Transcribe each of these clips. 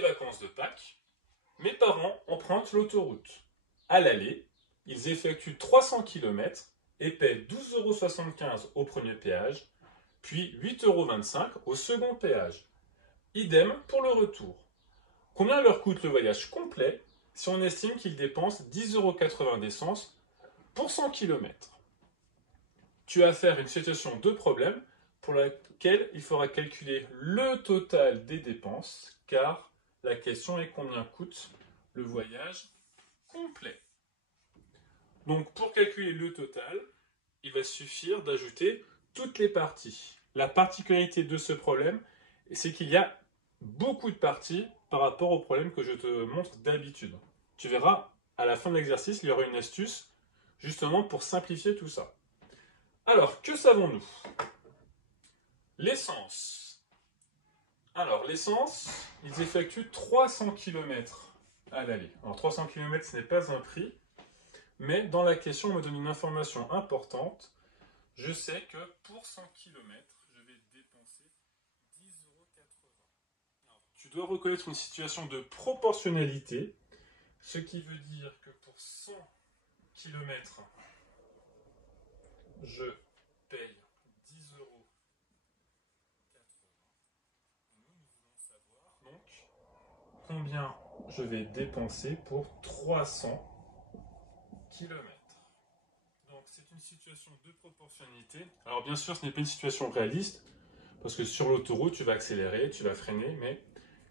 les vacances de Pâques, mes parents empruntent l'autoroute. À l'aller, ils effectuent 300 km et paient 12,75 € au premier péage, puis 8,25 € au second péage. Idem pour le retour. Combien leur coûte le voyage complet si on estime qu'ils dépensent 10,80 € d'essence pour 100 km? Tu as affaire à une situation de problème pour laquelle il faudra calculer le total des dépenses, car la question est combien coûte le voyage complet. Donc pour calculer le total, il va suffire d'ajouter toutes les parties. La particularité de ce problème, c'est qu'il y a beaucoup de parties par rapport au problème que je te montre d'habitude. Tu verras, à la fin de l'exercice, il y aura une astuce justement pour simplifier tout ça. Alors, que savons-nous? L'essence. Alors, l'essence, ils effectuent 300 km à l'aller. Alors, 300 km, ce n'est pas un prix, mais dans la question, on me donne une information importante. Je sais que pour 100 km, je vais dépenser 10,80 €. Tu dois reconnaître une situation de proportionnalité, ce qui veut dire que pour 100 km, je paye 10,80 €. Nous voulons savoir donc combien je vais dépenser pour 300 km. Donc c'est une situation de proportionnalité. Alors bien sûr, ce n'est pas une situation réaliste, parce que sur l'autoroute, tu vas accélérer, tu vas freiner, mais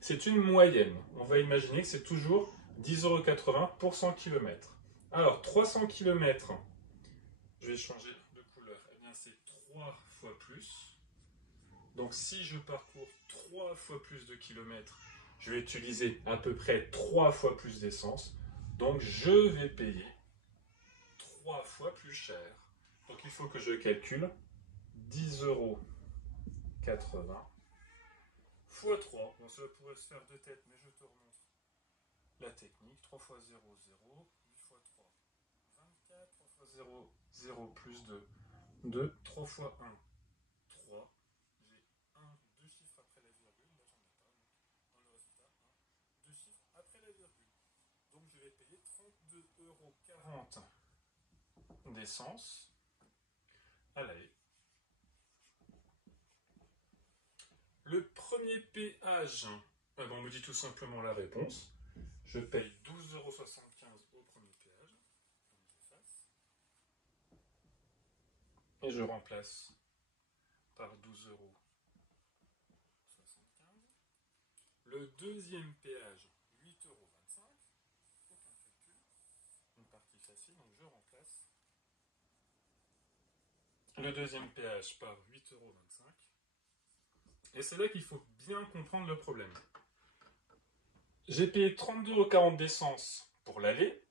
c'est une moyenne. On va imaginer que c'est toujours 10,80 € pour 100 km. Alors 300 km, je vais changer de couleur, eh bien c'est 3 fois plus. Donc si je parcours 3 fois plus de kilomètres, je vais utiliser à peu près 3 fois plus d'essence. Donc je vais payer 3 fois plus cher. Donc il faut que je calcule 10,80 € fois 3. Bon, ça pourrait se faire de tête, mais je te remontre la technique. 3 fois 0, 0. 8 fois 3, 24. 3 fois 0, 0 plus 2. 3 fois 1, 3. J'ai 2 chiffres après la virgule. Là, j'en ai pas. Donc, dans le résultat, 2 chiffres après la virgule. Donc, je vais payer 32,40 € d'essence à l'aller. Le premier péage, on me dit tout simplement la réponse. Je paye 12,75 € au premier péage. Donc j'efface. Et je remplace par 12,75 €. Le deuxième péage, 8,25 €. Aucun calcul. Une partie facile, donc je remplace le deuxième péage par 8,25 €. Et c'est là qu'il faut bien comprendre le problème. J'ai payé 32,40 € d'essence pour l'aller.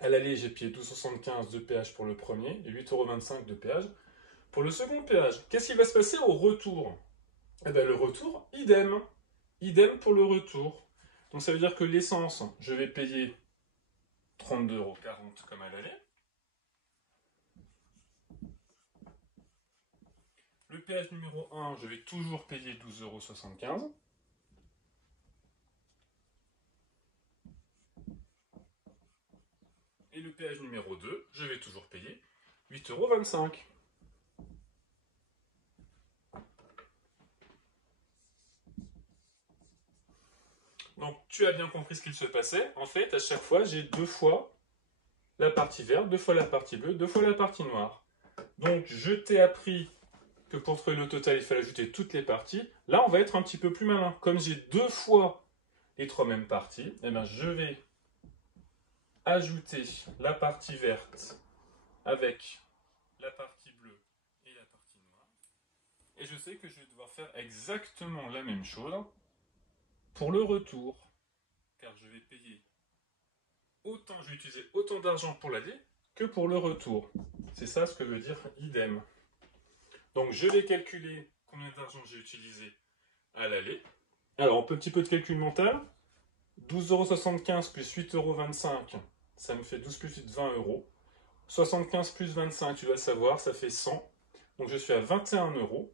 À l'aller, j'ai payé 12,75 € de péage pour le premier et 8,25 € de péage pour le second péage. Qu'est-ce qui va se passer au retour? Eh bien, le retour, idem. Idem pour le retour. Donc ça veut dire que l'essence, je vais payer 32,40 € comme à l'aller. Le péage numéro 1, je vais toujours payer 12,75 €. Et le péage numéro 2, je vais toujours payer 8,25 €. Donc tu as bien compris ce qu'il se passait. En fait, à chaque fois, j'ai 2 fois la partie verte, 2 fois la partie bleue, 2 fois la partie noire. Donc je t'ai appris que pour trouver le total, il fallait ajouter toutes les parties. Là, on va être un petit peu plus malin. Comme j'ai 2 fois les 3 mêmes parties, eh bien, je vais ajouter la partie verte avec la partie bleue et la partie noire. Et je sais que je vais devoir faire exactement la même chose pour le retour. Car je vais payer autant, je vais utiliser autant d'argent pour l'aller que pour le retour. C'est ça ce que veut dire idem. Donc je vais calculer combien d'argent j'ai utilisé à l'aller. Alors, un petit peu de calcul mental. 12,75 € plus 8,25 €, ça me fait 12 plus 8, 20 €. 75 plus 25, tu vas savoir, ça fait 100. Donc je suis à 21 €.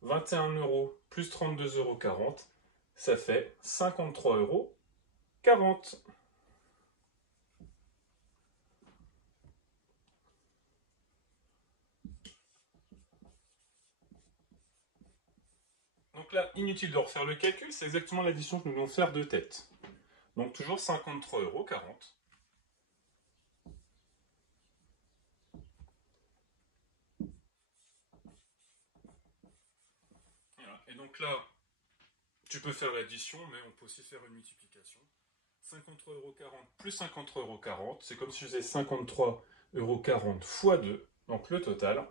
21 € plus 32,40 €, ça fait 53,40 €. Donc là, inutile de refaire le calcul, c'est exactement l'addition que nous allons faire de tête. Donc toujours 53,40 €. Voilà. Et donc là, tu peux faire l'addition, mais on peut aussi faire une multiplication. 53,40 € plus 53,40 €, c'est comme si je faisais 53,40 € fois 2, donc le total.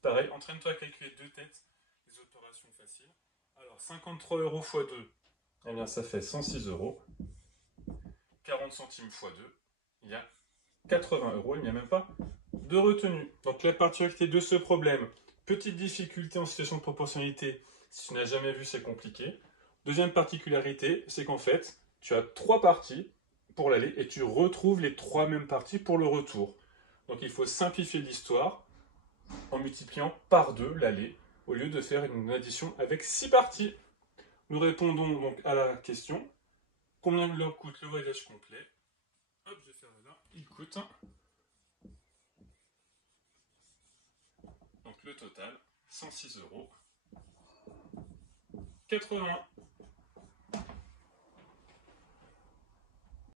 Pareil, entraîne-toi à calculer de tête les opérations faciles. Alors 53 € fois 2, eh bien ça fait 106 €. 40 centimes fois 2, il y a 80 €, il n'y a même pas de retenue. Donc la particularité de ce problème, petite difficulté en situation de proportionnalité, si tu n'as jamais vu, c'est compliqué. Deuxième particularité, c'est qu'en fait, tu as 3 parties pour l'aller et tu retrouves les 3 mêmes parties pour le retour. Donc il faut simplifier l'histoire en multipliant par 2 l'aller au lieu de faire une addition avec 6 parties. Nous répondons donc à la question. Combien leur coûte le voyage complet? Hop, je vais faire là. Il coûte. Donc le total, 106,80 €.